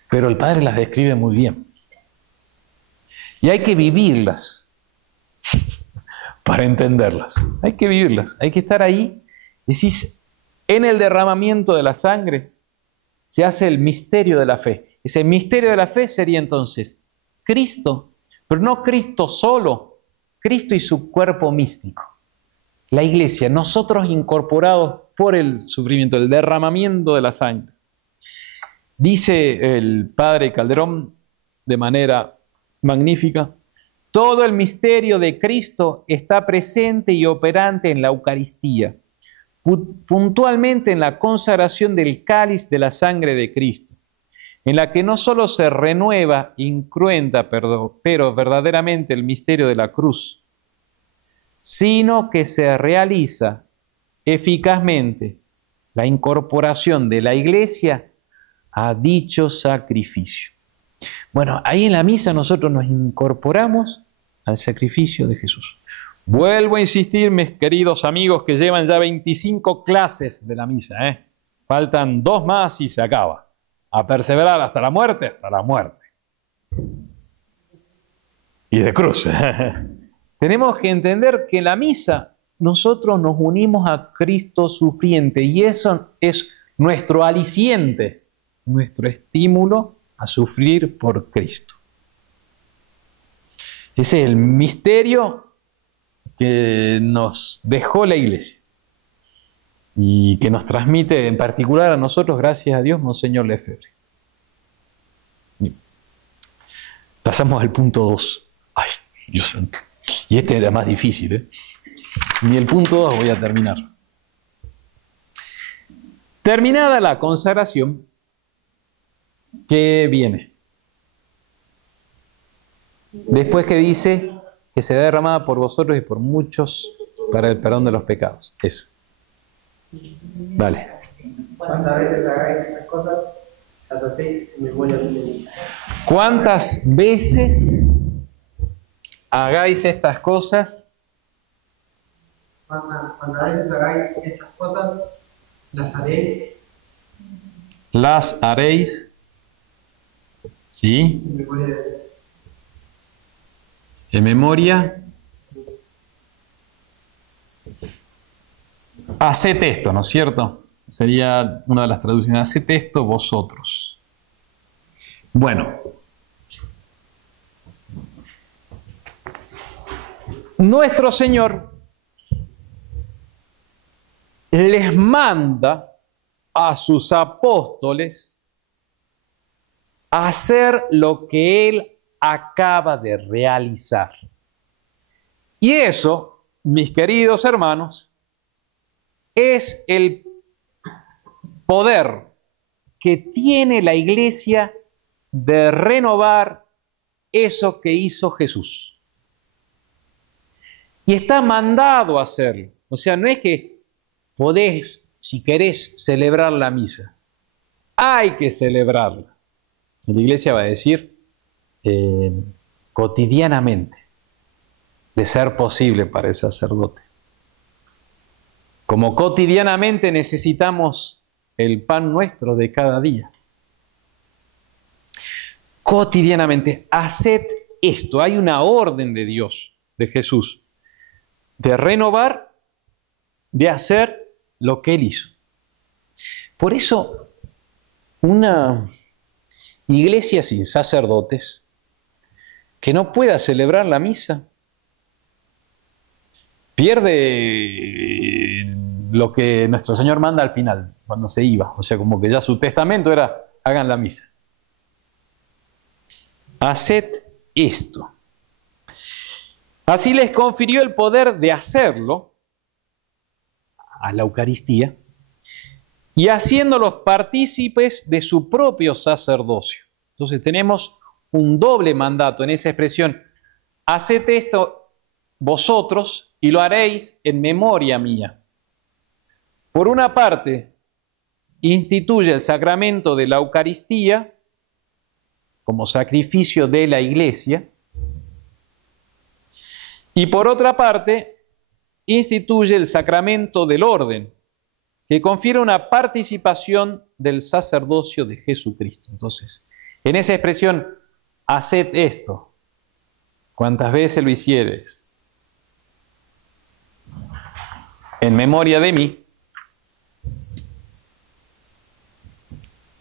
pero el Padre las describe muy bien. Y hay que vivirlas para entenderlas. Hay que vivirlas, hay que estar ahí. Decís, en el derramamiento de la sangre se hace el misterio de la fe. Ese misterio de la fe sería entonces Cristo, pero no Cristo solo, Cristo y su cuerpo místico. La iglesia, nosotros incorporados por el sufrimiento, el derramamiento de la sangre. Dice el Padre Calderón de manera magnífica, todo el misterio de Cristo está presente y operante en la Eucaristía, puntualmente en la consagración del cáliz de la sangre de Cristo, en la que no solo se renueva, incruenta, pero verdaderamente el misterio de la cruz, sino que se realiza eficazmente la incorporación de la iglesia a dicho sacrificio. Bueno, ahí en la misa nosotros nos incorporamos al sacrificio de Jesús. Vuelvo a insistir, mis queridos amigos, que llevan ya 25 clases de la misa, ¿eh? Faltan 2 más y se acaba. A perseverar hasta la muerte, hasta la muerte. Y de cruz. Tenemos que entender que en la misa nosotros nos unimos a Cristo sufriente y eso es nuestro aliciente, nuestro estímulo a sufrir por Cristo. Ese es el misterio que nos dejó la Iglesia y que nos transmite en particular a nosotros, gracias a Dios, Monseñor Lefebvre. Pasamos al punto 2. Ay, Dios santo. Y este era más difícil, ¿eh? Ni el punto 2 voy a terminar. Terminada la consagración, ¿qué viene? Después que dice que será derramada por vosotros y por muchos para el perdón de los pecados. Eso. Vale. ¿Cuántas veces hagáis estas cosas? Las hacéis en memoria de mí. ¿Cuántas veces hagáis estas cosas? ¿Cuántas veces hagáis estas cosas? Las haréis. Las haréis. ¿Sí? En memoria de mí. En memoria. Haced esto, ¿no es cierto? Sería una de las traducciones. Haced esto vosotros. Bueno. Nuestro Señor les manda a sus apóstoles a hacer lo que Él acaba de realizar. Y eso, mis queridos hermanos, es el poder que tiene la Iglesia de renovar eso que hizo Jesús. Y está mandado a hacerlo. O sea, no es que podés, si querés, celebrar la misa. Hay que celebrarla. Y la Iglesia va a decir cotidianamente, de ser posible para el sacerdote. Como cotidianamente necesitamos el pan nuestro de cada día. Cotidianamente, haced esto. Hay una orden de Dios, de Jesús, de renovar, de hacer lo que Él hizo. Por eso, una iglesia sin sacerdotes que no pueda celebrar la misa pierde lo que nuestro Señor manda al final, cuando se iba. O sea, como que ya su testamento era, hagan la misa. Haced esto. Así les confirió el poder de hacerlo a la Eucaristía y haciéndolos partícipes de su propio sacerdocio. Entonces tenemos un doble mandato en esa expresión. Haced esto vosotros y lo haréis en memoria mía. Por una parte, instituye el sacramento de la Eucaristía como sacrificio de la Iglesia. Y por otra parte, instituye el sacramento del orden, que confiere una participación del sacerdocio de Jesucristo. Entonces, en esa expresión, haced esto, cuantas veces lo hicieres, en memoria de mí,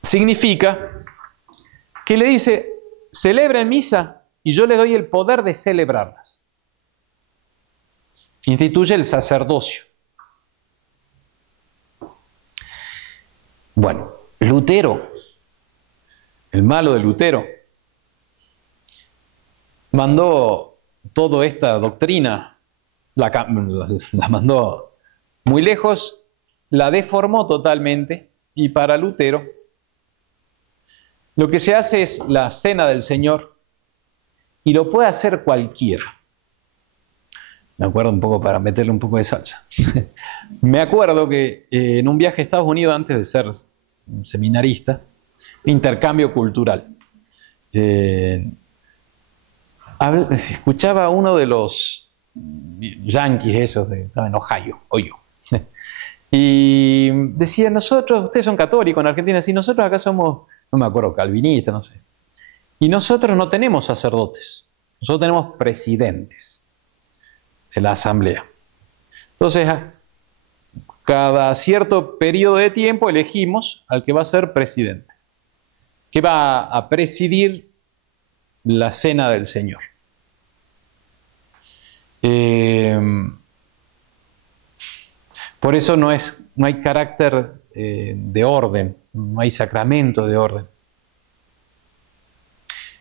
significa que le dice, celebren misa y yo le doy el poder de celebrarlas. Instituye el sacerdocio. Bueno, Lutero, el malo de Lutero, mandó toda esta doctrina, la mandó muy lejos, la deformó totalmente y para Lutero lo que se hace es la cena del Señor y lo puede hacer cualquiera. Me acuerdo un poco para meterle un poco de salsa. Me acuerdo que en un viaje a Estados Unidos, antes de ser seminarista, intercambio cultural, escuchaba a uno de los yanquis esos, estaba en Ohio. Y decía, ustedes son católicos en Argentina, sí, nosotros acá somos, no me acuerdo, calvinistas, no sé. Y nosotros no tenemos sacerdotes, nosotros tenemos presidentes de la asamblea. Entonces, cada cierto periodo de tiempo elegimos al que va a ser presidente, que va a presidir la cena del Señor. Por eso no hay carácter de orden, no hay sacramento de orden.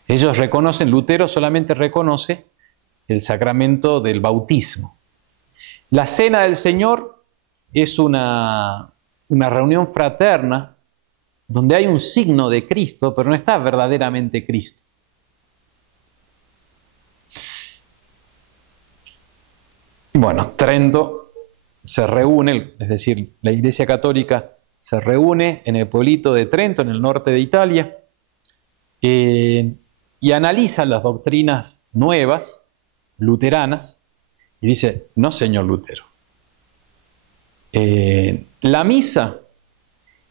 Ellos reconocen, Lutero solamente reconoce el sacramento del bautismo. La cena del Señor es una reunión fraterna donde hay un signo de Cristo, pero no está verdaderamente Cristo. Bueno, Trento se reúne, es decir, la Iglesia Católica se reúne en el pueblito de Trento, en el norte de Italia, y analiza las doctrinas nuevas, luteranas, y dice, no, señor Lutero, la misa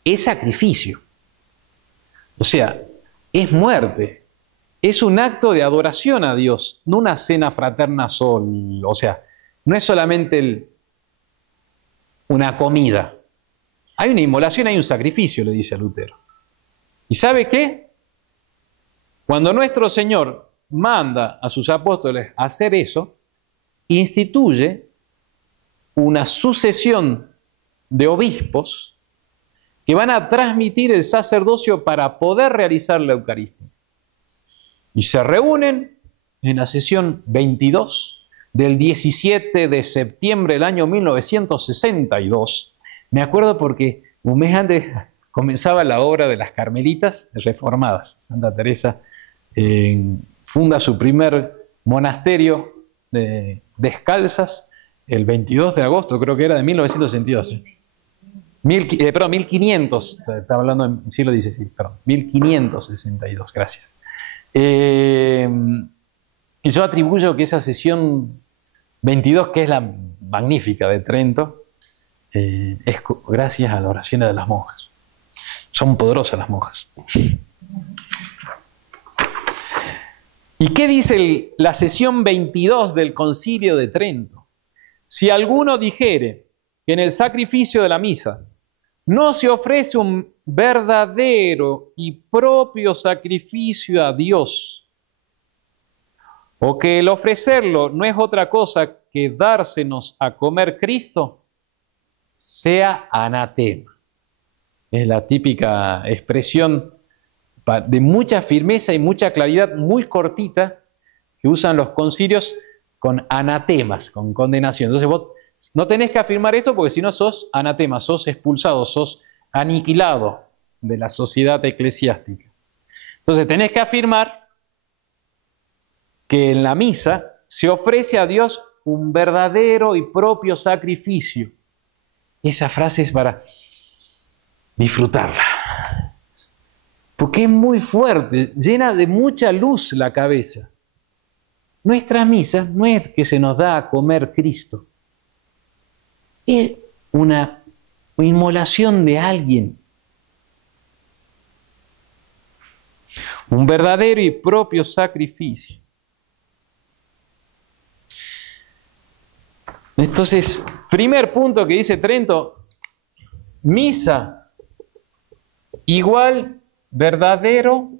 es sacrificio, o sea, es muerte, es un acto de adoración a Dios, no una cena fraterna solo, o sea, no es solamente una comida. Hay una inmolación, hay un sacrificio, le dice a Lutero. ¿Y sabe qué? Cuando nuestro Señor manda a sus apóstoles a hacer eso, instituye una sucesión de obispos que van a transmitir el sacerdocio para poder realizar la Eucaristía. Y se reúnen en la sesión 22 del 17 de septiembre del año 1962. Me acuerdo porque un mes antes comenzaba la obra de las Carmelitas Reformadas. Santa Teresa funda su primer monasterio descalzas el 22 de agosto, creo que era de 1962. 1500, estaba hablando del siglo XVI, perdón, 1562, gracias. Y yo atribuyo que esa sesión 22, que es la magnífica de Trento, es gracias a la oración de las monjas. Son poderosas las monjas. ¿Y qué dice la sesión 22 del Concilio de Trento? Si alguno dijere que en el sacrificio de la misa no se ofrece un verdadero y propio sacrificio a Dios, o que el ofrecerlo no es otra cosa que dársenos a comer Cristo, sea anatema. Es la típica expresión de mucha firmeza y mucha claridad, muy cortita, que usan los concilios con anatemas, con condenación. Entonces vos no tenés que afirmar esto porque si no sos anatema, sos expulsado, sos aniquilado de la sociedad eclesiástica. Entonces tenés que afirmar que en la misa se ofrece a Dios un verdadero y propio sacrificio. Esa frase es para disfrutarla, porque es muy fuerte, llena de mucha luz la cabeza. Nuestra misa no es que se nos da a comer Cristo, es una inmolación de alguien. Un verdadero y propio sacrificio. Entonces, primer punto que dice Trento, misa igual verdadero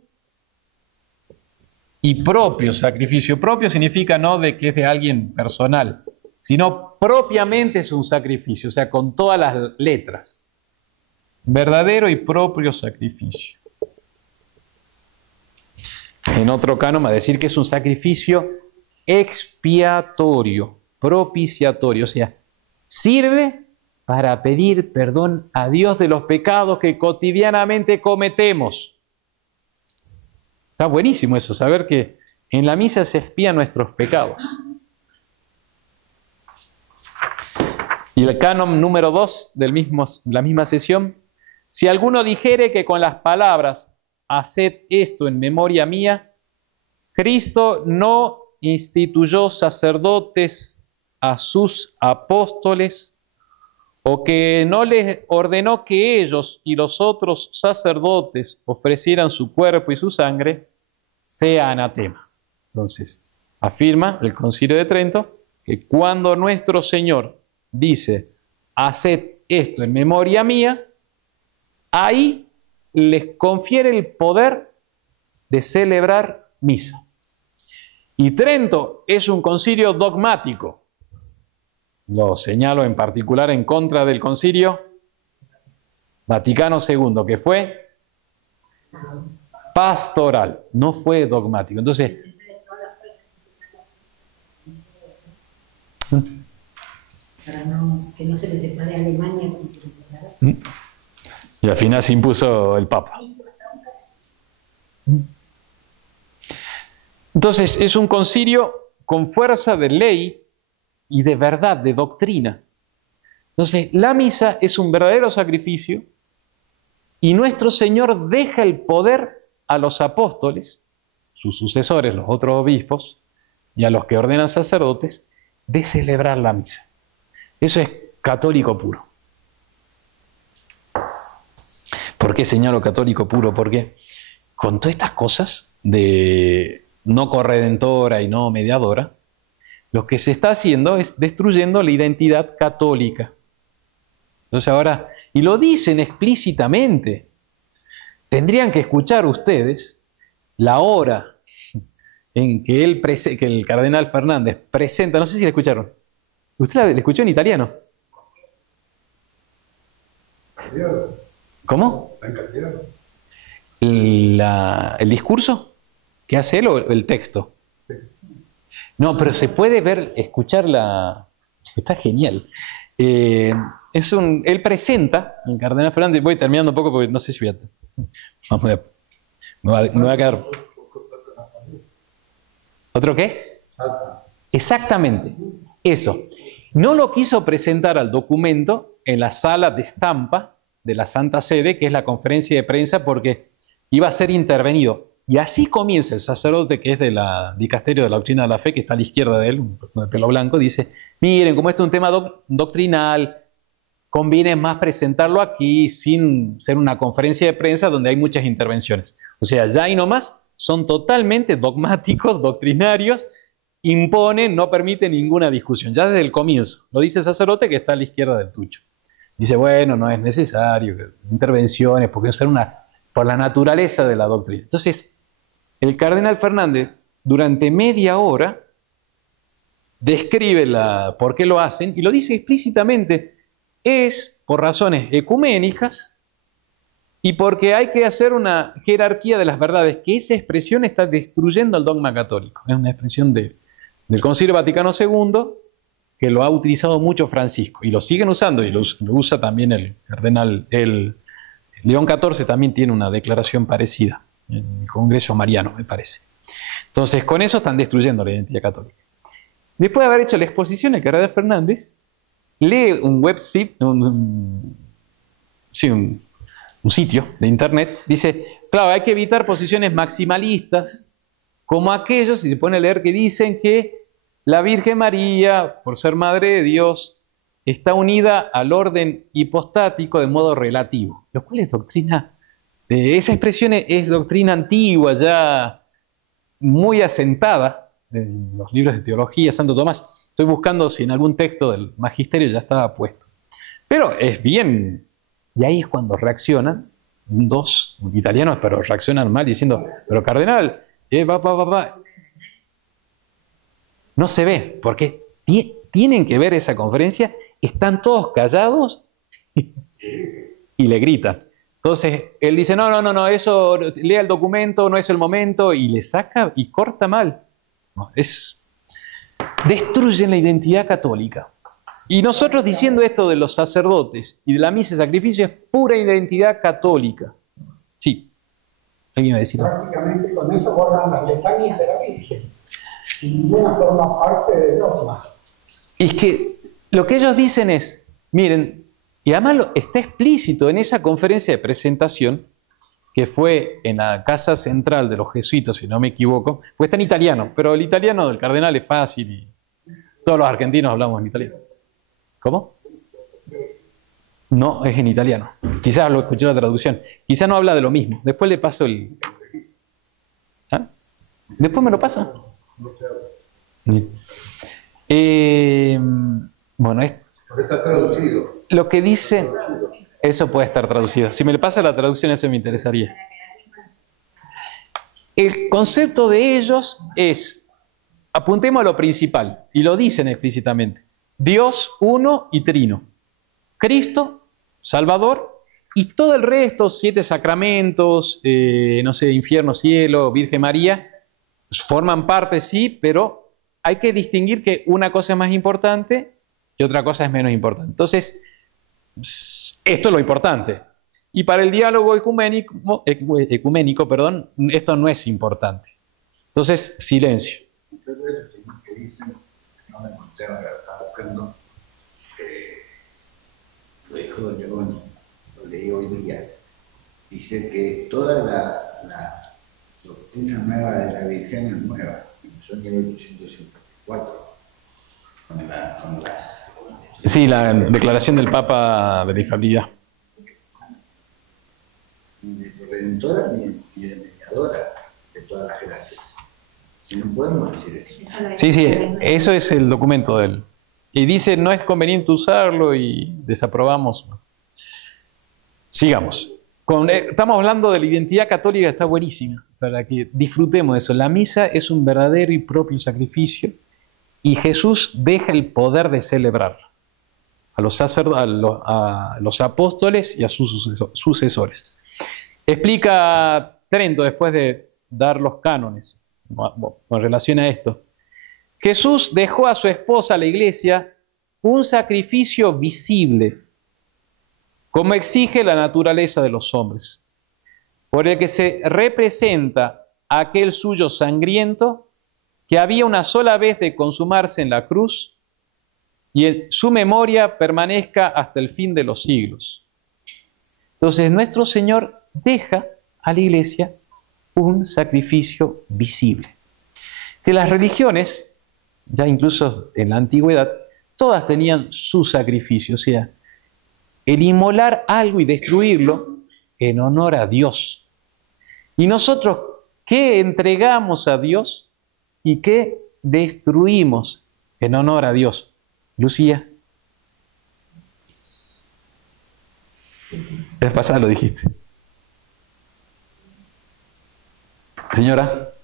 y propio sacrificio. Propio significa no de que es de alguien personal, sino propiamente es un sacrificio, o sea, con todas las letras. Verdadero y propio sacrificio. En otro canon va a decir que es un sacrificio expiatorio, propiciatorio, o sea, sirve para pedir perdón a Dios de los pecados que cotidianamente cometemos. Está buenísimo eso, saber que en la misa se expían nuestros pecados. Y el canon número 2 de la misma sesión, si alguno dijere que con las palabras haced esto en memoria mía, Cristo no instituyó sacerdotes a sus apóstoles o que no les ordenó que ellos y los otros sacerdotes ofrecieran su cuerpo y su sangre, sea anatema. Entonces, afirma el Concilio de Trento que cuando nuestro Señor dice, haced esto en memoria mía, ahí les confiere el poder de celebrar misa. Y Trento es un concilio dogmático. Lo señalo en particular en contra del Concilio Vaticano II, que fue pastoral, no fue dogmático. Entonces, para que no se le separe a Alemania como se le separó. Y al final se impuso el Papa. Entonces, es un concilio con fuerza de ley y de verdad, de doctrina. Entonces, la misa es un verdadero sacrificio y nuestro Señor deja el poder a los apóstoles, sus sucesores, los otros obispos, y a los que ordenan sacerdotes, de celebrar la misa. Eso es católico puro. ¿Por qué señalo católico puro? Porque con todas estas cosas de no corredentora y no mediadora, lo que se está haciendo es destruyendo la identidad católica. Entonces ahora, y lo dicen explícitamente, tendrían que escuchar ustedes la hora en que el cardenal Fernández presenta, no sé si la escucharon. ¿Usted la escuchó en italiano? ¿Cómo? ¿El discurso que hace él o el texto? No, pero se puede ver, escuchar la... Está genial. Él presenta, el cardenal Fernández, voy terminando un poco porque no sé si voy a... me va a quedar... ¿Otro qué? Salta. Exactamente, eso. No lo quiso presentar al documento en la sala de estampa de la Santa Sede, que es la conferencia de prensa, porque iba a ser intervenido. Y así comienza el sacerdote, que es de la dicasterio de la doctrina de la fe, que está a la izquierda de él, un de pelo blanco, dice, miren, como esto es un tema doctrinal, conviene más presentarlo aquí sin ser una conferencia de prensa donde hay muchas intervenciones. O sea, ya y no más, son totalmente dogmáticos, doctrinarios, imponen, no permiten ninguna discusión, ya desde el comienzo. Lo dice el sacerdote que está a la izquierda del tucho. Dice, bueno, no es necesario intervenciones, porque es por la naturaleza de la doctrina. Entonces, el cardenal Fernández, durante media hora, describe por qué lo hacen, y lo dice explícitamente, es por razones ecuménicas, y porque hay que hacer una jerarquía de las verdades, que esa expresión está destruyendo el dogma católico. Es una expresión del Concilio Vaticano II, que lo ha utilizado mucho Francisco, y lo siguen usando, y lo usa también el cardenal, el León XIV también tiene una declaración parecida, en el Congreso Mariano, me parece. Entonces, con eso están destruyendo la identidad católica. Después de haber hecho la exposición, el cardenal Fernández lee un website, un sitio de internet, dice, claro, hay que evitar posiciones maximalistas, como aquellos, y se pone a leer, que dicen que la Virgen María, por ser Madre de Dios, está unida al orden hipostático de modo relativo, lo cual es doctrina, esa expresión es doctrina antigua, ya muy asentada en los libros de teología, Santo Tomás. Estoy buscando si en algún texto del magisterio ya estaba puesto. Pero es bien, y ahí es cuando reaccionan dos italianos, pero reaccionan mal diciendo, pero cardenal, no se ve, porque tienen que ver esa conferencia, están todos callados y le gritan. Entonces él dice, no, eso, lea el documento, no es el momento, y le saca y corta mal. No, destruyen la identidad católica. Y nosotros diciendo esto de los sacerdotes y de la misa y sacrificio es pura identidad católica. Sí. ¿Alguien va a decir? Prácticamente con eso borran las letanías de la Virgen. Sin ninguna forma parte del dogma. Y es que lo que ellos dicen es, miren, y además está explícito en esa conferencia de presentación, que fue en la casa central de los jesuitas, si no me equivoco, pues está en italiano, pero el italiano del cardenal es fácil y Todos los argentinos hablamos en italiano. ¿Cómo? No, es en italiano. Quizás lo escuché en la traducción. Quizás no habla de lo mismo. Después le paso el... ¿Ah? ¿Después me lo pasa? Bueno, Porque está traducido. lo que dice... Eso puede estar traducido. Si me le pasa la traducción, eso me interesaría. El concepto de ellos es, apuntemos a lo principal, y lo dicen explícitamente, Dios uno y trino, Cristo, Salvador, y todo el resto, 7 sacramentos, no sé, infierno, cielo, Virgen María, forman parte, sí, pero hay que distinguir que una cosa es más importante y otra cosa es menos importante. Entonces, esto es lo importante. Y para el diálogo ecuménico, esto no es importante. Entonces, silencio. Entonces, los que dicen, no me encontré, estaba buscando, lo dijo Giovanni, lo leí hoy día, dice que toda la doctrina nueva de la Virgen es nueva, empezó en 1854, con las... Sí, la declaración del Papa de la infalibilidad. Ni de redentora ni de mediadora de todas las gracias. Si no podemos decir eso. Sí, eso es el documento de él. Y dice, no es conveniente usarlo y desaprobamos. Sigamos. Estamos hablando de la identidad católica, está buenísima, para que disfrutemos de eso. La misa es un verdadero y propio sacrificio y Jesús deja el poder de celebrar a los apóstoles y a sus sucesores. Explica Trento, después de dar los cánones, con relación a esto. Jesús dejó a su esposa, la iglesia, un sacrificio visible, como exige la naturaleza de los hombres, por el que se representa aquel suyo sangriento que había una sola vez de consumarse en la cruz y su memoria permanezca hasta el fin de los siglos. Entonces, nuestro Señor deja a la iglesia un sacrificio visible. Que las religiones, ya incluso en la antigüedad, todas tenían su sacrificio, o sea, el inmolar algo y destruirlo en honor a Dios. Y nosotros, ¿qué entregamos a Dios y qué destruimos en honor a Dios? Lucía. La vez pasada lo dijiste. Señora.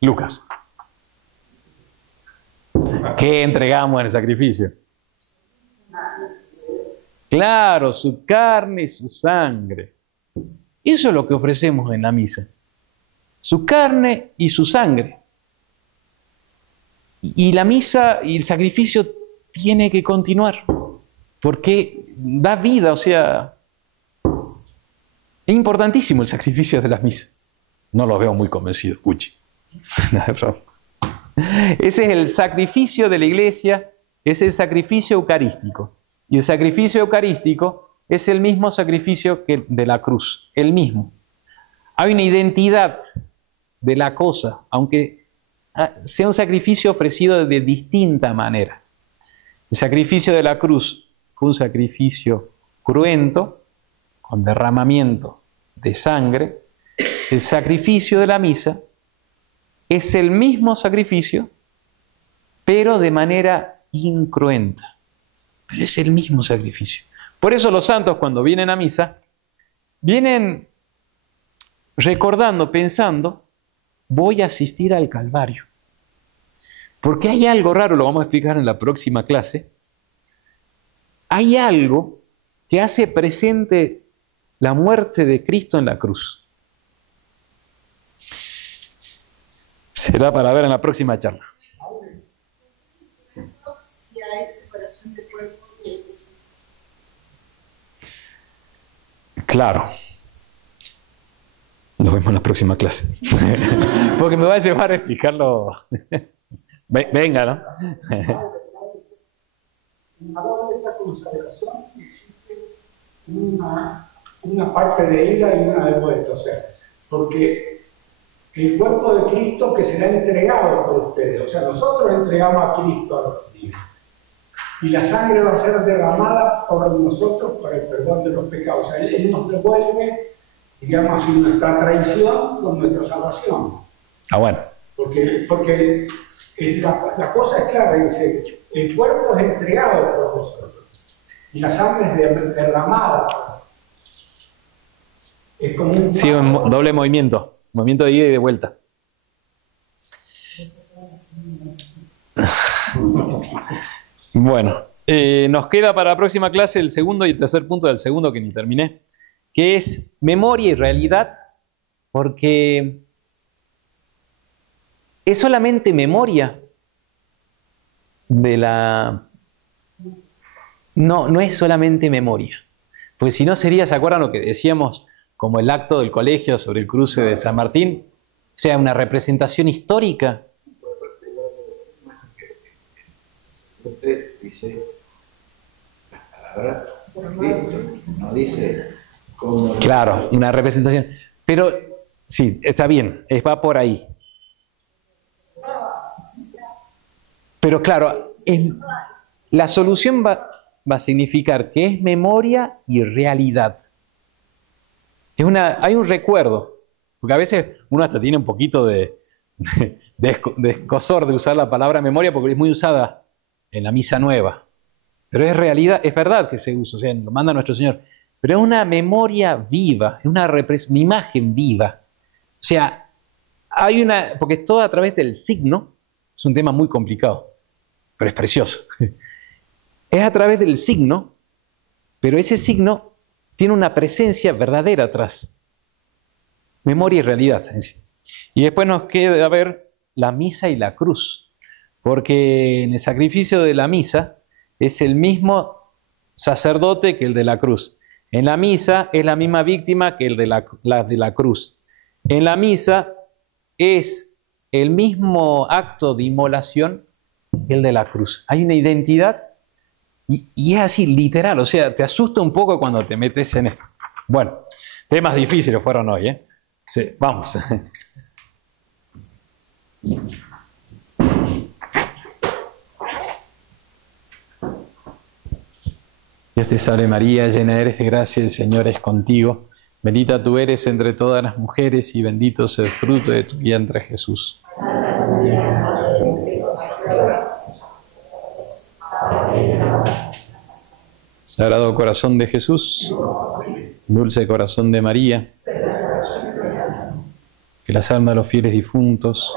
Lucas. ¿Qué entregamos en el sacrificio? Claro, su carne y su sangre. Eso es lo que ofrecemos en la misa. Su carne y su sangre. Y la misa y el sacrificio tiene que continuar, porque da vida, o sea, es importantísimo el sacrificio de la misa. No lo veo muy convencido, escuche. Ese es el sacrificio de la iglesia, es el sacrificio eucarístico. Y el sacrificio eucarístico es el mismo sacrificio que de la cruz, el mismo. Hay una identidad de la cosa, aunque sea un sacrificio ofrecido de distinta manera. El sacrificio de la cruz fue un sacrificio cruento, con derramamiento de sangre. El sacrificio de la misa es el mismo sacrificio, pero de manera incruenta. Pero es el mismo sacrificio. Por eso los santos, cuando vienen a misa, vienen recordando, pensando, voy a asistir al Calvario. Porque hay algo raro, lo vamos a explicar en la próxima clase. Hay algo que hace presente la muerte de Cristo en la cruz. Será para ver en la próxima charla. Si hay separación de cuerpo y de espíritu. Claro. Nos vemos en la próxima clase. Porque me va a llevar a explicarlo. Venga, ¿no? Ahora de esta consagración existe una parte de ella y una de vuelta, o sea, porque el cuerpo de Cristo que será entregado por ustedes. O sea, nosotros entregamos a Cristo a los judíos. Y la sangre va a ser derramada por nosotros para el perdón de los pecados. O sea, Él nos devuelve, digamos así, nuestra traición con nuestra salvación. Ah, bueno. Porque la cosa es clara, dice, el cuerpo es entregado por nosotros y la sangre es derramada. Es como un... Sí, un doble movimiento de ida y de vuelta. Bueno, nos queda para la próxima clase el segundo y el tercer punto del segundo que ni terminé, que es memoria y realidad, porque es solamente memoria de la... No es solamente memoria, porque si no sería, ¿se acuerdan lo que decíamos como el acto del colegio sobre el cruce de San Martín? O sea, una representación histórica. Dice las palabras, no dice cómo. Claro, una representación. Pero sí, está bien, va por ahí. Pero claro, la solución va a significar que es memoria y realidad. Hay un recuerdo, porque a veces uno hasta tiene un poquito de escozor de usar la palabra memoria porque es muy usada en la misa nueva. Pero es realidad, es verdad que se usa, o sea, lo manda nuestro Señor. Pero es una memoria viva, es una imagen viva. O sea, porque es todo a través del signo, es un tema muy complicado, pero es precioso. Es a través del signo, pero ese signo tiene una presencia verdadera atrás. Memoria y realidad. Y después nos queda ver la misa y la cruz. Porque en el sacrificio de la misa es el mismo sacerdote que el de la cruz. En la misa es la misma víctima que el de la cruz. En la misa es el mismo acto de inmolación que el de la cruz. Hay una identidad y es así, literal. O sea, te asusta un poco cuando te metes en esto. Bueno, temas difíciles fueron hoy, ¿eh? Sí, vamos. Dios te salve María, llena eres de gracia, el Señor es contigo. Bendita tú eres entre todas las mujeres y bendito es el fruto de tu vientre, Jesús. Sagrado corazón de Jesús, dulce corazón de María, que las almas de los fieles difuntos